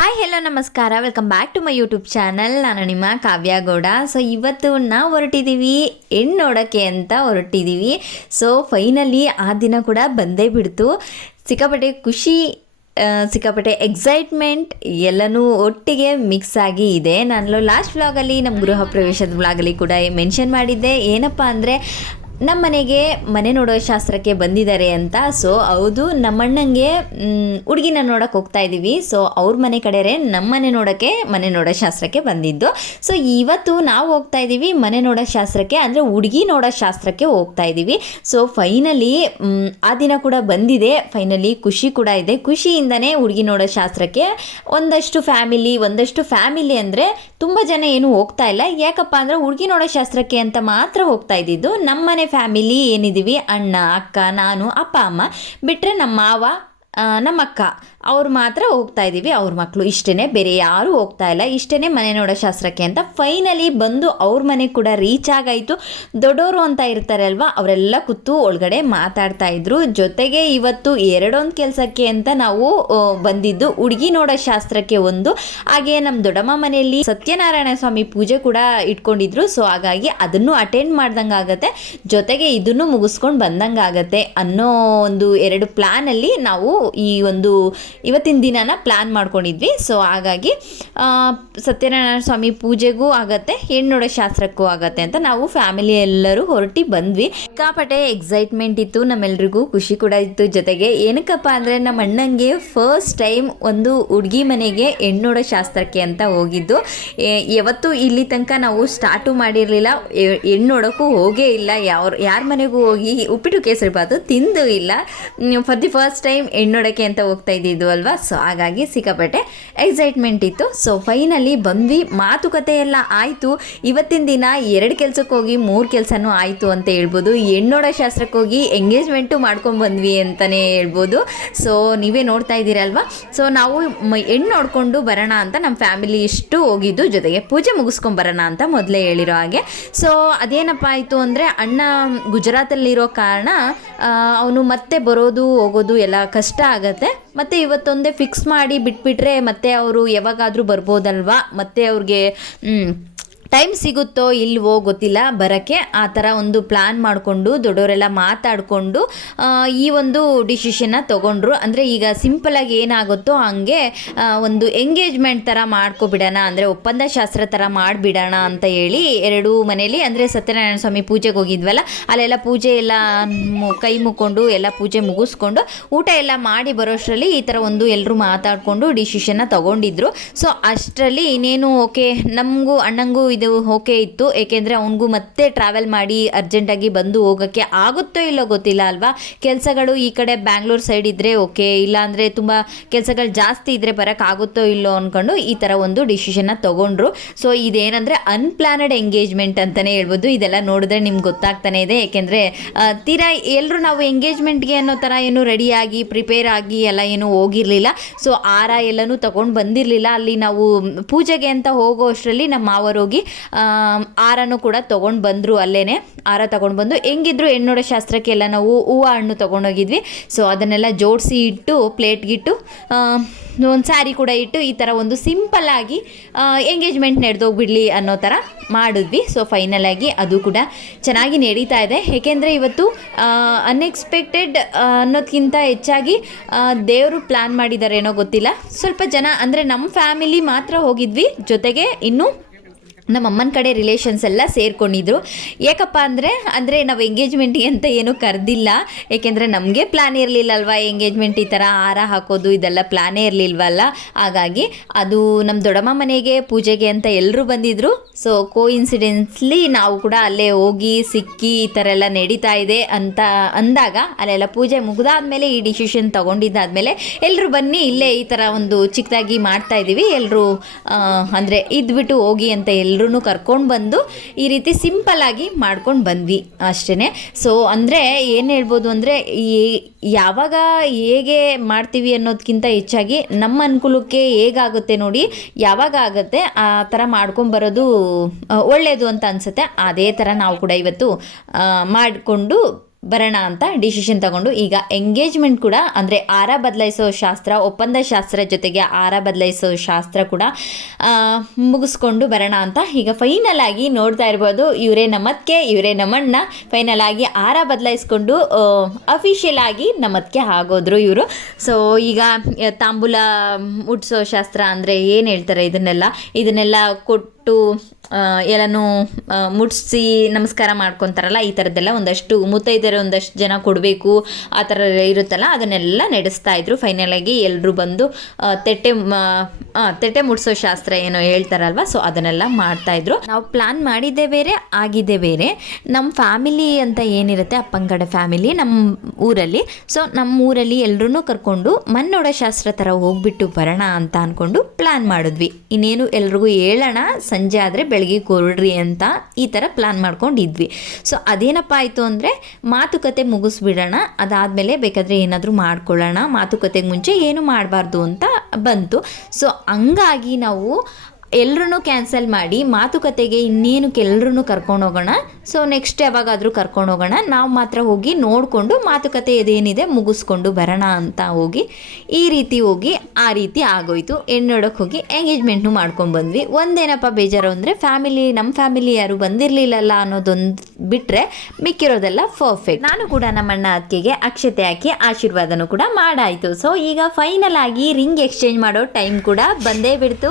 Hi hello ನಮಸ್ಕಾರ. Welcome back to my YouTube channel ನಾನು ನಿಮ್ಮ ಕಾವ್ಯ ಗೌಡ. ಸೊ ಇವತ್ತು ನಾವು ಹೊರಟಿದ್ದೀವಿ ಹೆಣ್ಣು ನೋಡೋಕ್ಕೆ ಅಂತ ಹೊರಟಿದ್ದೀವಿ. ಸೊ ಫೈನಲಿ ಆ ದಿನ ಕೂಡ ಬಂದೇ ಬಿಡ್ತು. ಸಿಕ್ಕಾಪಟ್ಟೆ ಖುಷಿ ಸಿಕ್ಕಾಪಟ್ಟೆ ಎಕ್ಸೈಟ್ಮೆಂಟ್ ಎಲ್ಲನೂ ಒಟ್ಟಿಗೆ ಮಿಕ್ಸ್ ಆಗಿ ಇದೆ. ನಾನು ಲಾಸ್ಟ್ ವ್ಲಾಗಲ್ಲಿ ನಮ್ಮ ಗೃಹ ಪ್ರವೇಶದ ವ್ಲಾಗಲ್ಲಿ ಕೂಡ ಮೆನ್ಷನ್ ಮಾಡಿದ್ದೆ. ಏನಪ್ಪ ಅಂದರೆ ನಮ್ಮ ಮನೆಗೆ ಮನೆ ನೋಡೋ ಶಾಸ್ತ್ರಕ್ಕೆ ಬಂದಿದ್ದಾರೆ ಅಂತ. ಸೊ ಹೌದು, ನಮ್ಮಣ್ಣಂಗೆ ಹುಡುಗಿನ ನೋಡೋಕೆ ಹೋಗ್ತಾ ಇದ್ದೀವಿ ಸೊ ಅವ್ರ ಮನೆ ಕಡೆಯೇ ನಮ್ಮ ಮನೆ ನೋಡೋಕ್ಕೆ, ಮನೆ ನೋಡೋ ಶಾಸ್ತ್ರಕ್ಕೆ ಬಂದಿದ್ದು. ಸೊ ಇವತ್ತು ನಾವು ಹೋಗ್ತಾ ಇದ್ದೀವಿ ಮನೆ ನೋಡೋ ಶಾಸ್ತ್ರಕ್ಕೆ, ಅಂದರೆ ಹುಡುಗಿ ನೋಡೋ ಶಾಸ್ತ್ರಕ್ಕೆ ಹೋಗ್ತಾ ಇದ್ದೀವಿ ಸೊ ಫೈನಲಿ ಆ ದಿನ ಕೂಡ ಬಂದಿದೆ. ಫೈನಲಿ ಖುಷಿ ಕೂಡ ಇದೆ. ಖುಷಿಯಿಂದನೇ ಹುಡುಗಿ ನೋಡೋ ಶಾಸ್ತ್ರಕ್ಕೆ ಒಂದಷ್ಟು ಫ್ಯಾಮಿಲಿ ಒಂದಷ್ಟು ಫ್ಯಾಮಿಲಿ ಅಂದರೆ ತುಂಬ ಜನ ಏನು ಹೋಗ್ತಾ ಇಲ್ಲ. ಯಾಕಪ್ಪ ಅಂದರೆ ಹುಡುಗಿ ನೋಡೋ ಶಾಸ್ತ್ರಕ್ಕೆ ಅಂತ ಮಾತ್ರ ಹೋಗ್ತಾ ಇದ್ದಿದ್ದು. ನಮ್ಮನೆ ಫ್ಯಾಮಿಲಿ ಏನಿದ್ದೀವಿ ಅಣ್ಣ ಅಕ್ಕ ನಾನು ಅಪ್ಪ ಅಮ್ಮ. ಬಿಟ್ಟರೆ ನಮ್ಮ ಮಾವ ನಮ್ಮ ಅಕ್ಕ ಅವ್ರು ಮಾತ್ರ ಹೋಗ್ತಾ ಇದ್ದೀವಿ ಅವ್ರ ಮಕ್ಕಳು ಇಷ್ಟೇ ಬೇರೆ ಯಾರೂ ಹೋಗ್ತಾ ಇಲ್ಲ. ಇಷ್ಟೇ ಮನೆ ನೋಡೋ ಶಾಸ್ತ್ರಕ್ಕೆ ಅಂತ ಫೈನಲಿ ಬಂದು ಅವ್ರ ಮನೆ ಕೂಡ ರೀಚ್ ಆಗಾಯಿತು. ದೊಡ್ಡವರು ಅಂತ ಇರ್ತಾರೆ ಅಲ್ವಾ? ಅವರೆಲ್ಲ ಕೂತು ಒಳಗಡೆ ಮಾತಾಡ್ತಾ ಇದ್ರು. ಜೊತೆಗೆ ಇವತ್ತು ಎರಡೊಂದು ಕೆಲಸಕ್ಕೆ ಅಂತ ನಾವು ಬಂದಿದ್ದು ಹುಡುಗಿ ನೋಡೋ ಶಾಸ್ತ್ರಕ್ಕೆ ಒಂದು. ಹಾಗೆ ನಮ್ಮ ದೊಡ್ಡಮ್ಮ ಮನೆಯಲ್ಲಿ ಸತ್ಯನಾರಾಯಣ ಸ್ವಾಮಿ ಪೂಜೆ ಕೂಡ ಇಟ್ಕೊಂಡಿದ್ರು. ಸೊ ಹಾಗಾಗಿ ಅದನ್ನು ಅಟೆಂಡ್ ಮಾಡ್ದಂಗೆ ಆಗುತ್ತೆ. ಜೊತೆಗೆ ಇದನ್ನು ಮುಗಿಸ್ಕೊಂಡು ಬಂದಂಗೆ ಆಗುತ್ತೆ ಅನ್ನೋ ಒಂದು ಎರಡು ಪ್ಲ್ಯಾನಲ್ಲಿ ನಾವು ಈ ಒಂದು ಇವತ್ತಿನ ದಿನನ ಪ್ಲ್ಯಾನ್ ಮಾಡ್ಕೊಂಡಿದ್ವಿ. ಸೊ ಹಾಗಾಗಿ ಸತ್ಯನಾರಾಯಣ ಸ್ವಾಮಿ ಪೂಜೆಗೂ ಆಗತ್ತೆ, ಹೆಣ್ಣೋಡ ಶಾಸ್ತ್ರಕ್ಕೂ ಆಗತ್ತೆ ಅಂತ ನಾವು ಫ್ಯಾಮಿಲಿ ಎಲ್ಲರೂ ಹೊರಟಿ ಬಂದ್ವಿ. ಸಿಕ್ಕಾಪಟ್ಟೆ ಎಕ್ಸೈಟ್ಮೆಂಟ್ ಇತ್ತು, ನಮ್ಮೆಲ್ರಿಗೂ ಖುಷಿ ಕೂಡ ಇತ್ತು. ಜೊತೆಗೆ ಏನಕ್ಕಪ್ಪ ಅಂದರೆ, ನಮ್ಮ ಅಣ್ಣಂಗೆ ಫಸ್ಟ್ ಟೈಮ್ ಒಂದು ಹುಡುಗಿ ಮನೆಗೆ ಹೆಣ್ಣೋಡ ಶಾಸ್ತ್ರಕ್ಕೆ ಅಂತ ಹೋಗಿದ್ದು. ಯಾವತ್ತೂ ಇಲ್ಲಿ ತನಕ ನಾವು ಸ್ಟಾರ್ಟು ಮಾಡಿರಲಿಲ್ಲ. ಹೆಣ್ಣು ಹೋಗೇ ಇಲ್ಲ. ಯಾವ ಯಾರ ಮನೆಗೂ ಹೋಗಿ ಉಪ್ಪಿಟ್ಟು ಕೇಸರಿ ಬಾತು ತಿಂದು ಇಲ್ಲ. ಫಾರ್ ದಿ ಫಸ್ಟ್ ಟೈಮ್ ಹೆಣ್ಣು ನೋಡೋಕ್ಕೆ ಅಂತ ಹೋಗ್ತಾ ಇದ್ದಿದ್ದು ಅಲ್ವಾ? ಸೊ ಹಾಗಾಗಿ ಸಿಕ್ಕಾಪಟ್ಟೆ ಎಕ್ಸೈಟ್ಮೆಂಟ್ ಇತ್ತು. ಸೊ ಫೈನಲಿ ಬಂದ್ವಿ. ಮಾತುಕತೆ ಎಲ್ಲ ಆಯಿತು. ಇವತ್ತಿನ ದಿನ ಎರಡು ಕೆಲಸಕ್ಕೆ ಹೋಗಿ ಮೂರು ಕೆಲಸನೂ ಆಯಿತು ಅಂತ ಹೇಳ್ಬೋದು. ಹೆಣ್ಣೋಡ ಶಾಸ್ತ್ರಕ್ಕೆ ಹೋಗಿ ಎಂಗೇಜ್ಮೆಂಟು ಮಾಡ್ಕೊಂಡು ಬಂದ್ವಿ ಅಂತಲೇ ಹೇಳ್ಬೋದು. ಸೊ ನೀವೇ ನೋಡ್ತಾ ಇದ್ದೀರಲ್ವಾ ಸೊ ನಾವು ಹೆಣ್ಣು ನೋಡಿಕೊಂಡು ಬರೋಣ ಅಂತ ನಮ್ಮ ಫ್ಯಾಮಿಲಿ ಇಷ್ಟು ಹೋಗಿದ್ದು. ಜೊತೆಗೆ ಪೂಜೆ ಮುಗಿಸ್ಕೊಂಡು ಬರೋಣ ಅಂತ ಮೊದಲೇ ಹೇಳಿರೋ ಹಾಗೆ. ಸೊ ಅದೇನಪ್ಪ ಆಯಿತು ಅಂದರೆ ಅಣ್ಣ ಗುಜರಾತಲ್ಲಿರೋ ಕಾರಣ ಅವನು ಮತ್ತೆ ಬರೋದು, ಹೋಗೋದು ಎಲ್ಲ ಕಷ್ಟ ಆಗತ್ತೆ. ಮತ್ತು ಇವತ್ತೊಂದೇ ಫಿಕ್ಸ್ ಮಾಡಿ ಬಿಟ್ಬಿಟ್ರೆ ಮತ್ತೆ ಅವರು ಯಾವಾಗಾದರೂ ಬರ್ಬೋದಲ್ವಾ? ಮತ್ತೆ ಅವ್ರಿಗೆ ಟೈಮ್ ಸಿಗುತ್ತೋ ಇಲ್ವೋ ಗೊತ್ತಿಲ್ಲ. ಬರೋಕ್ಕೆ ಆ ಥರ ಒಂದು ಪ್ಲ್ಯಾನ್ ಮಾಡಿಕೊಂಡು, ದೊಡ್ಡವರೆಲ್ಲ ಮಾತಾಡಿಕೊಂಡು ಈ ಒಂದು ಡಿಸಿಷನ್ನ ತೊಗೊಂಡ್ರು. ಅಂದರೆ ಈಗ ಸಿಂಪಲಾಗಿ ಏನಾಗುತ್ತೋ ಹಂಗೆ ಒಂದು ಎಂಗೇಜ್ಮೆಂಟ್ ಥರ ಮಾಡ್ಕೊಬಿಡೋಣ. ಅಂದರೆ ಒಪ್ಪಂದ ಶಾಸ್ತ್ರ ಥರ ಮಾಡಿಬಿಡೋಣ ಅಂತ ಹೇಳಿ ಎರಡೂ ಮನೇಲಿ ಅಂದರೆ ಸತ್ಯನಾರಾಯಣ ಸ್ವಾಮಿ ಪೂಜೆಗೆ ಹೋಗಿದ್ವಲ್ಲ, ಅಲ್ಲೆಲ್ಲ ಪೂಜೆ ಎಲ್ಲ ಕೈ ಮುಕ್ಕೊಂಡು, ಎಲ್ಲ ಪೂಜೆ ಮುಗಿಸ್ಕೊಂಡು, ಊಟ ಎಲ್ಲ ಮಾಡಿ ಬರೋಷ್ಟರಲ್ಲಿ ಈ ಥರ ಒಂದು ಎಲ್ಲರೂ ಮಾತಾಡಿಕೊಂಡು ಡಿಸಿಷನ್ನ ತೊಗೊಂಡಿದ್ರು. ಸೊ, ಅಷ್ಟರಲ್ಲಿ ಇನ್ನೇನು, ಓಕೆ, ನಮಗೂ, ಅಣ್ಣಂಗೂ ಇದು ಓಕೆ ಇತ್ತು. ಏಕೆಂದರೆ ಅವನಿಗೂ ಮತ್ತೆ ಟ್ರಾವೆಲ್ ಮಾಡಿ ಅರ್ಜೆಂಟಾಗಿ ಬಂದು ಹೋಗೋಕ್ಕೆ ಆಗುತ್ತೋ ಇಲ್ಲೋ ಗೊತ್ತಿಲ್ಲ ಅಲ್ವಾ? ಕೆಲಸಗಳು ಈ ಕಡೆ ಬ್ಯಾಂಗ್ಳೂರ್ ಸೈಡ್ ಇದ್ದರೆ ಓಕೆ ಇಲ್ಲಾಂದರೆ ತುಂಬ ಕೆಲಸಗಳು ಜಾಸ್ತಿ ಇದ್ದರೆ ಬರೋಕ್ಕಾಗುತ್ತೋ ಇಲ್ಲೋ ಅಂದ್ಕೊಂಡು ಈ ಥರ ಒಂದು ಡಿಸಿಷನ್ನ ತೊಗೊಂಡ್ರು. ಸೊ ಇದೇನಂದರೆ ಅನ್ಪ್ಲಾನಡ್ ಎಂಗೇಜ್ಮೆಂಟ್ ಅಂತಲೇ ಹೇಳ್ಬೋದು. ಇದೆಲ್ಲ ನೋಡಿದ್ರೆ ನಿಮ್ಗೆ ಗೊತ್ತಾಗ್ತಾನೆ ಇದೆ. ಏಕೆಂದರೆ ತೀರಾ ಎಲ್ಲರೂ ನಾವು ಎಂಗೇಜ್ಮೆಂಟ್ಗೆ ಅನ್ನೋ ಥರ ಏನು ರೆಡಿಯಾಗಿ ಪ್ರಿಪೇರ್ ಆಗಿ ಎಲ್ಲ ಏನು ಹೋಗಿರಲಿಲ್ಲ. ಸೊ ಆರ ಎಲ್ಲನೂ ತಗೊಂಡು ಬಂದಿರಲಿಲ್ಲ. ಅಲ್ಲಿ ನಾವು ಪೂಜೆಗೆ ಅಂತ ಹೋಗೋ ಅಷ್ಟರಲ್ಲಿ ನಮ್ಮ ಮಾವರು ಆರನ್ನು ಕೂಡ ತೊಗೊಂಡು ಬಂದರು ಅಲ್ಲೇ ಆರ ತೊಗೊಂಡು ಬಂದು ಹೆಂಗಿದ್ರು ಹೆಣ್ಣೋಡೋ ಶಾಸ್ತ್ರಕ್ಕೆ ಎಲ್ಲ ನಾವು ಹೂವು ಹಣ್ಣು ತೊಗೊಂಡೋಗಿದ್ವಿ ಸೊ ಅದನ್ನೆಲ್ಲ ಜೋಡಿಸಿ ಇಟ್ಟು ಪ್ಲೇಟ್ಗಿಟ್ಟು ಒಂದು ಸ್ಯಾರಿ ಕೂಡ ಇಟ್ಟು ಈ ಥರ ಒಂದು ಸಿಂಪಲ್ಲಾಗಿ ಎಂಗೇಜ್ಮೆಂಟ್ ನಡೆದೋಗ್ಬಿಡಲಿ ಅನ್ನೋ ಥರ ಮಾಡಿದ್ವಿ. ಸೊ ಫೈನಲಾಗಿ ಅದು ಕೂಡ ಚೆನ್ನಾಗಿ ನಡೀತಾ ಇದೆ. ಏಕೆಂದರೆ ಇವತ್ತು ಅನ್ಎಕ್ಸ್ಪೆಕ್ಟೆಡ್ ಅನ್ನೋದಕ್ಕಿಂತ ಹೆಚ್ಚಾಗಿ ದೇವರು ಪ್ಲ್ಯಾನ್ ಮಾಡಿದಾರೇನೋ ಗೊತ್ತಿಲ್ಲ. ಸ್ವಲ್ಪ ಜನ ಅಂದರೆ ನಮ್ಮ ಫ್ಯಾಮಿಲಿ ಮಾತ್ರ ಹೋಗಿದ್ವಿ. ಜೊತೆಗೆ ಇನ್ನು ನಮ್ಮ ಅಮ್ಮನ ಕಡೆ ರಿಲೇಷನ್ಸ್ ಎಲ್ಲ ಸೇರ್ಕೊಂಡಿದ್ರು. ಯಾಕಪ್ಪ ಅಂದರೆ ಅಂದರೆ ನಾವು ಎಂಗೇಜ್ಮೆಂಟಿಗೆ ಅಂತ ಏನೂ ಕರೆದಿಲ್ಲ. ಏಕೆಂದರೆ ನಮಗೆ ಪ್ಲ್ಯಾನ್ ಇರಲಿಲ್ಲ ಅಲ್ವಾ ಎಂಗೇಜ್ಮೆಂಟ್ ಈ ಥರ ಹಾರ ಹಾಕೋದು, ಇದೆಲ್ಲ ಪ್ಲ್ಯಾನೇ ಇರಲಿಲ್ವಲ್ಲ. ಹಾಗಾಗಿ ಅದು ನಮ್ಮ ದೊಡ್ಡಮ್ಮ ಮನೆಗೆ, ಪೂಜೆಗೆ ಅಂತ ಎಲ್ಲರೂ ಬಂದಿದ್ದರು ಸೊ ಕೋ ಇನ್ಸಿಡೆನ್ಸ್ಲಿ ನಾವು ಕೂಡ ಅಲ್ಲೇ ಹೋಗಿ ಸಿಕ್ಕಿ ಈ ಥರ ಎಲ್ಲ ನಡೀತಾ ಇದೆ ಅಂತ ಅಂದಾಗ, ಅಲ್ಲೆಲ್ಲ ಪೂಜೆ ಮುಗಿದಾದ್ಮೇಲೆ ಈ ಡಿಸಿಷನ್ ತೊಗೊಂಡಿದ್ದಾದಮೇಲೆ ಎಲ್ಲರೂ ಬನ್ನಿ, ಇಲ್ಲೇ ಈ ಥರ ಒಂದು ಚಿಕ್ಕದಾಗಿ ಮಾಡ್ತಾ ಇದ್ದೀವಿ ಎಲ್ಲರೂ ಅಂದರೆ ಇದ್ಬಿಟ್ಟು ಹೋಗಿ ಅಂತ ಎಲ್ಲರೂ ಕರ್ಕೊಂಡು ಬಂದು ಈ ರೀತಿ ಸಿಂಪಲ್ ಆಗಿ ಮಾಡ್ಕೊಂಡು ಬಂದ್ವಿ ಅಷ್ಟೇ ಸೊ ಅಂದರೆ ಏನು ಹೇಳ್ಬೋದು ಅಂದರೆ ಈ ಯಾವಾಗ ಹೇಗೆ ಮಾಡ್ತೀವಿ ಅನ್ನೋದಕ್ಕಿಂತ ಹೆಚ್ಚಾಗಿ ನಮ್ಮ ಅನುಕೂಲಕ್ಕೆ ಹೇಗಾಗುತ್ತೆ ನೋಡಿ ಯಾವಾಗ ಆಗುತ್ತೆ ಆ ಥರ ಮಾಡ್ಕೊಂಬರೋದು ಒಳ್ಳೆಯದು ಅಂತ ಅನಿಸುತ್ತೆ. ಅದೇ ಥರ ನಾವು ಕೂಡ ಇವತ್ತು ಮಾಡಿಕೊಂಡು ಬರೋಣ ಅಂತ ಡಿಸಿಷನ್ ತಗೊಂಡು ಈಗ ಎಂಗೇಜ್ಮೆಂಟ್ ಕೂಡ ಅಂದರೆ ಆರ ಬದಲಾಯಿಸೋ ಶಾಸ್ತ್ರ, ಒಪ್ಪಂದ ಶಾಸ್ತ್ರ ಜೊತೆಗೆ ಆರ ಬದಲಾಯಿಸೋ ಶಾಸ್ತ್ರ ಕೂಡ ಮುಗಿಸ್ಕೊಂಡು ಬರೋಣ ಅಂತ. ಈಗ ಫೈನಲ್ ಆಗಿ ನೋಡ್ತಾ ಇರ್ಬೋದು, ಇವರೇ ನಮ್ಮದಕ್ಕೆ ಇವರೇ ನಮ್ಮಣ್ಣ ಫೈನಲ್ ಆಗಿ ಆರ ಬದಲಾಯಿಸ್ಕೊಂಡು ಅಫಿಷಿಯಲ್ ಆಗಿ ನಮ್ಮದಕ್ಕೆ ಆಗೋದ್ರು ಇವರು. ಸೊ ಈಗ, ತಾಂಬೂಲ ಮುಟ್ಸೋ ಶಾಸ್ತ್ರ ಅಂದರೆ ಏನು ಹೇಳ್ತಾರೆ ಇದನ್ನೆಲ್ಲ? ಇದನ್ನೆಲ್ಲ ಕೊಟ್ಟು ಆ, ಎಲ್ಲನೂ ಮುಟ್ಸಿ ನಮಸ್ಕಾರ ಮಾಡ್ಕೊತಾರಲ್ಲ ಈ ಥರದ್ದೆಲ್ಲ ಒಂದಷ್ಟು ಮುತ್ತೈದೆಯರು ಒಂದಷ್ಟು ಜನ ಕೊಡಬೇಕು ಆ ಥರ ಇರುತ್ತಲ್ಲ ಅದನ್ನೆಲ್ಲ ನಡೆಸ್ತಾ ಇದ್ರು. ಫೈನಲ್ ಆಗಿ ಎಲ್ಲರೂ ಬಂದು ತೆಟ್ಟೆ ತೆಟ್ಟೆ ಮುಟ್ಸೋ ಶಾಸ್ತ್ರ ಏನೋ ಹೇಳ್ತಾರಲ್ವ ಸೊ ಅದನ್ನೆಲ್ಲ ಮಾಡ್ತಾ ಇದ್ರು. ನಾವು ಪ್ಲಾನ್ ಮಾಡಿದ್ದೆ ಬೇರೆ ಆಗಿದೆ ಬೇರೆ. ನಮ್ಮ ಫ್ಯಾಮಿಲಿ ಅಂತ ಏನಿರುತ್ತೆ ಅಪ್ಪನ ಕಡೆ ಫ್ಯಾಮಿಲಿ ನಮ್ಮ ಊರಲ್ಲಿ. ಸೊ ನಮ್ಮ ಊರಲ್ಲಿ ಎಲ್ಲರೂ ಕರ್ಕೊಂಡು ಮಣ್ಣೊಡ ಶಾಸ್ತ್ರ ಥರ ಹೋಗ್ಬಿಟ್ಟು ಬರೋಣ ಅಂತ ಅಂದ್ಕೊಂಡು ಪ್ಲಾನ್ ಮಾಡಿದ್ವಿ. ಇನ್ನೇನು ಎಲ್ರಿಗೂ ಹೇಳೋಣ ಸಂಜೆ ಆದರೆ ಬೆಳಗ್ಗೆ ಕೊರಡ್ರಿ ಅಂತ ಈ ಥರ ಪ್ಲ್ಯಾನ್ ಮಾಡ್ಕೊಂಡಿದ್ವಿ. ಸೊ ಅದೇನಪ್ಪ ಆಯಿತು ಅಂದರೆ ಮಾತುಕತೆ ಮುಗಿಸ್ಬಿಡೋಣ, ಅದಾದಮೇಲೆ ಬೇಕಾದರೆ ಏನಾದರೂ ಮಾಡ್ಕೊಳ್ಳೋಣ ಮಾತುಕತೆಗೆ ಮುಂಚೆ ಏನು ಮಾಡಬಾರ್ದು ಅಂತ ಬಂತು. ಸೊ ಹಂಗಾಗಿ ನಾವು ಎಲ್ಲರೂ ಕ್ಯಾನ್ಸಲ್ ಮಾಡಿ ಮಾತುಕತೆಗೆ ಇನ್ನೇನು ಎಲ್ಲರೂ ಕರ್ಕೊಂಡು ಹೋಗೋಣ. ಸೊ ನೆಕ್ಸ್ಟ್ ಯಾವಾಗಾದರೂ ಕರ್ಕೊಂಡು ಹೋಗೋಣ. ನಾವು ಮಾತ್ರ ಹೋಗಿ ನೋಡಿಕೊಂಡು ಮಾತುಕತೆ ಇದೇನಿದೆ ಮುಗಿಸ್ಕೊಂಡು ಬರೋಣ ಅಂತ ಹೋಗಿ, ಈ ರೀತಿ ಹೋಗಿ, ಆ ರೀತಿ ಆಗೋಯ್ತು. ಹೆಣ್ಣೊಡಕ್ಕೆ ಹೋಗಿ ಎಂಗೇಜ್ಮೆಂಟ್ನು ಮಾಡ್ಕೊಂಡು ಬಂದ್ವಿ. ಒಂದೇನಪ್ಪ ಬೇಜಾರು ಅಂದರೆ ಫ್ಯಾಮಿಲಿ ನಮ್ಮ ಫ್ಯಾಮಿಲಿ ಯಾರು ಬಂದಿರಲಿಲ್ಲಲ್ಲ ಅನ್ನೋದೊಂದು ಬಿಟ್ಟರೆ ಮಿಕ್ಕಿರೋದೆಲ್ಲ ಪರ್ಫೆಕ್ಟ್ ನಾನು ಕೂಡ ನಮ್ಮಣ್ಣ ಅತ್ತಿಗೆಗೆ ಅಕ್ಷತೆ ಹಾಕಿ ಆಶೀರ್ವಾದನೂ ಕೂಡ ಮಾಡಾಯಿತು. ಸೊ ಈಗ ಫೈನಲ್ ಆಗಿ ರಿಂಗ್ ಎಕ್ಸ್ಚೇಂಜ್ ಮಾಡೋ ಟೈಮ್ ಕೂಡ ಬಂದೇ ಬಿಡ್ತು.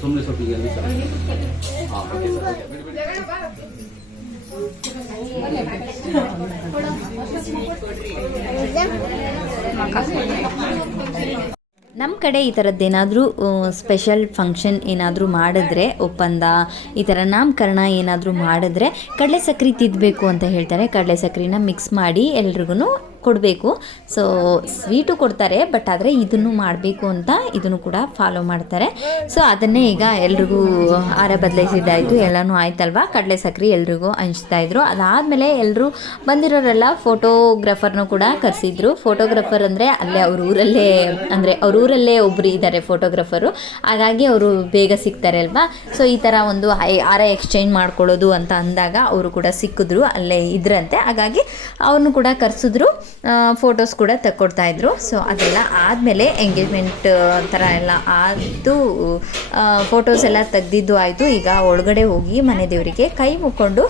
ಸುಮ್ಮನೆ ನಮ್ಮ ಕಡೆ ಈ ಥರದ್ದೇನಾದರೂ ಸ್ಪೆಷಲ್ ಫಂಕ್ಷನ್ ಏನಾದರೂ ಮಾಡಿದ್ರೆ, ಒಪ್ಪಂದ, ಈ ಥರ ನಾಮಕರಣ ಏನಾದರೂ ಮಾಡಿದ್ರೆ, ಕಡಲೆ ಸಕ್ಕರೆ ತಿದ್ದಬೇಕು ಅಂತ ಹೇಳ್ತಾರೆ. ಕಡಲೆ ಸಕ್ಕರೆನ ಮಿಕ್ಸ್ ಮಾಡಿ ಎಲ್ರಿಗೂ ಕೊಡಬೇಕು. ಸೊ ಸ್ವೀಟು ಕೊಡ್ತಾರೆ ಬಟ್ ಆದರೆ ಇದನ್ನು ಮಾಡಬೇಕು ಅಂತ ಇದನ್ನು ಕೂಡ ಫಾಲೋ ಮಾಡ್ತಾರೆ. ಸೊ ಅದನ್ನೇ ಈಗ ಎಲ್ರಿಗೂ ಆರ ಬದಲಾಯಿಸಿದ್ದಾಯಿತು, ಎಲ್ಲನೂ ಆಯ್ತಲ್ವಾ? ಕಡಲೆ ಸಕ್ಕರೆ ಎಲ್ರಿಗೂ ಹಂಚ್ತಾ ಇದ್ರು. ಅದಾದಮೇಲೆ ಎಲ್ಲರೂ ಬಂದಿರೋರೆಲ್ಲ ಫೋಟೋಗ್ರಾಫರ್ನು ಕೂಡ ಕರೆಸಿದ್ರು. ಫೋಟೋಗ್ರಾಫರ್ ಅಂದರೆ ಅಲ್ಲೇ ಅವ್ರ ಊರಲ್ಲೇ, ಅಂದರೆ ಅವ್ರ ಊರಲ್ಲೇ ಒಬ್ಬರು ಇದ್ದಾರೆ ಫೋಟೋಗ್ರಾಫರು ಹಾಗಾಗಿ ಅವರು ಬೇಗ ಸಿಗ್ತಾರೆ ಅಲ್ವಾ? ಸೊ ಈ ಥರ ಒಂದು ಆರ ಎಕ್ಸ್ಚೇಂಜ್ ಮಾಡ್ಕೊಳ್ಳೋದು ಅಂತ ಅಂದಾಗ ಅವರು ಕೂಡ ಸಿಕ್ಕಿದ್ರು ಅಲ್ಲೇ ಇದ್ರಂತೆ. ಹಾಗಾಗಿ ಅವ್ರನ್ನೂ ಕೂಡ ಕರೆಸಿದ್ರು. ಫೋಟೋಸ್ ಕೂಡ ತಕ್ಕೊಡ್ತಾ ಇದ್ರು. ಸೊ ಅದೆಲ್ಲ ಆದಮೇಲೆ ಎಂಗೇಜ್ಮೆಂಟ್ ಥರ ಎಲ್ಲ ಆದ್ದು ಫೋಟೋಸ್ ಎಲ್ಲ ತೆಗ್ದಿದ್ದು ಆಯಿತು. ಈಗ ಒಳಗಡೆ ಹೋಗಿ ಮನೆ ದೇವರಿಗೆ ಕೈ ಮುಕ್ಕೊಂಡು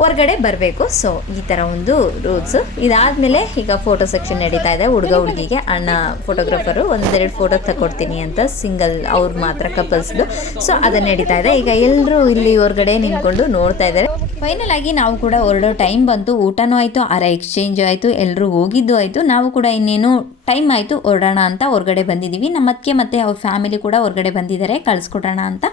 ಹೊರಗಡೆ ಬರಬೇಕು. ಸೊ ಈ ಥರ ಒಂದು ರೂಲ್ಸು ಇದಾದಮೇಲೆ ಈಗ ಫೋಟೋ ಸೆಕ್ಷನ್ ನಡೀತಾ ಇದೆ. ಹುಡುಗ ಹುಡುಗಿಗೆ, ಅಣ್ಣ ಫೋಟೋಗ್ರಾಫರು ಒಂದೆರಡು ಫೋಟೋ ತಗೊಡ್ತೀನಿ ಅಂತ ಸಿಂಗಲ್ ಅವ್ರು ಮಾತ್ರ ಕಪಲ್ಸ್ದು ಸೊ ಅದನ್ನ ನಡೀತಾ ಇದೆ. ಈಗ ಎಲ್ಲರೂ ಇಲ್ಲಿ ಹೊರಗಡೆ ನಿಂತ್ಕೊಂಡು ನೋಡ್ತಾ ಇದ್ದಾರೆ. ಫೈನಲ್ ಆಗಿ ನಾವು ಕೂಡ ಹೊರಡೋ ಟೈಮ್ ಬಂತು, ಊಟನೂ ಆಯಿತು, ಅರೆ ಎಕ್ಸ್ಚೇಂಜ್ ಆಯಿತು ಎಲ್ಲರೂ ಹೋಗಿದ್ದು ಆಯಿತು. ನಾವು ಕೂಡ ಇನ್ನೇನು ಟೈಮ್ ಆಯಿತು, ಹೊರಡೋಣ ಅಂತ ಹೊರಗಡೆ ಬಂದಿದ್ದೀವಿ. ಅತ್ತಿಗೆ ಮತ್ತು ಅವ್ರ ಫ್ಯಾಮಿಲಿ ಕೂಡ ಹೊರಗಡೆ ಬಂದಿದ್ದಾರೆ, ಕಳಿಸ್ಕೊಡೋಣ ಅಂತ.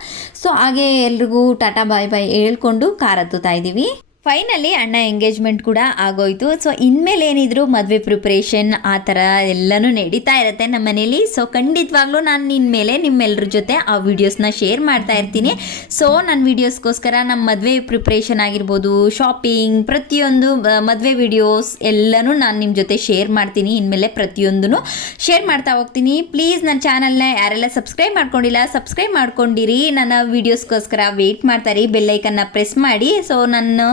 ಸೊ ಹಾಗೆ ಎಲ್ರಿಗೂ ಟಾಟಾ ಬಾಯ್ ಬಾಯ್ ಹೇಳ್ಕೊಂಡು ಕಾರ್ ಹತ್ತುತ್ತಾ ಇದ್ದೀವಿ. ಫೈನಲಿ ಅಣ್ಣ ಎಂಗೇಜ್ಮೆಂಟ್ ಕೂಡ ಆಗೋಯ್ತು. ಸೊ ಇನ್ಮೇಲೆ ಏನಿದ್ರು ಮದುವೆ ಪ್ರಿಪ್ರೇಷನ್ ಆ ಥರ ಎಲ್ಲನೂ ನಡೀತಾ ಇರುತ್ತೆ ನಮ್ಮ ಮನೇಲಿ. ಸೊ ಖಂಡಿತವಾಗ್ಲೂ ನಾನು ಇನ್ಮೇಲೆ ನಿಮ್ಮೆಲ್ಲರ ಜೊತೆ ಆ ವಿಡಿಯೋಸ್ನ ಶೇರ್ ಮಾಡ್ತಾ ಇರ್ತೀನಿ. ಸೊ ನನ್ನ ವಿಡಿಯೋಸ್ಗೋಸ್ಕರ ನಮ್ಮ ಮದುವೆ ಪ್ರಿಪ್ರೇಷನ್ ಆಗಿರ್ಬೋದು ಶಾಪಿಂಗ್ ಪ್ರತಿಯೊಂದು ಮದುವೆ ವಿಡಿಯೋಸ್ ಎಲ್ಲನೂ ನಾನು ನಿಮ್ಮ ಜೊತೆ ಶೇರ್ ಮಾಡ್ತೀನಿ. ಇನ್ಮೇಲೆ ಪ್ರತಿಯೊಂದೂ ಶೇರ್ ಮಾಡ್ತಾ ಹೋಗ್ತೀನಿ. ಪ್ಲೀಸ್ ನನ್ನ ಚಾನಲ್ನ ಯಾರೆಲ್ಲ ಸಬ್ಸ್ಕ್ರೈಬ್ ಮಾಡ್ಕೊಂಡಿಲ್ಲ ಸಬ್ಸ್ಕ್ರೈಬ್ ಮಾಡ್ಕೊಂಡಿರಿ. ನನ್ನ ವೀಡಿಯೋಸ್ಗೋಸ್ಕರ ವೆಯ್ಟ್ ಮಾಡ್ತಾರೆ ಬೆಲ್ಲೈಕನ್ನ ಪ್ರೆಸ್ ಮಾಡಿ. ಸೊ ನಾನು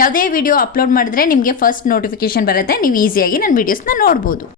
ಯಾವುದೇ ವಿಡಿಯೋ ಅಪ್ಲೋಡ್ ಮಾಡಿದ್ರೆ ನಿಮಗೆ ಫಸ್ಟ್ ನೋಟಿಫಿಕೇಶನ್ ಬರುತ್ತೆ. ನೀವು ಈಸಿಯಾಗಿ ನನ್ನ ವೀಡಿಯೋಸ್ನ ನೋಡ್ಬೋದು.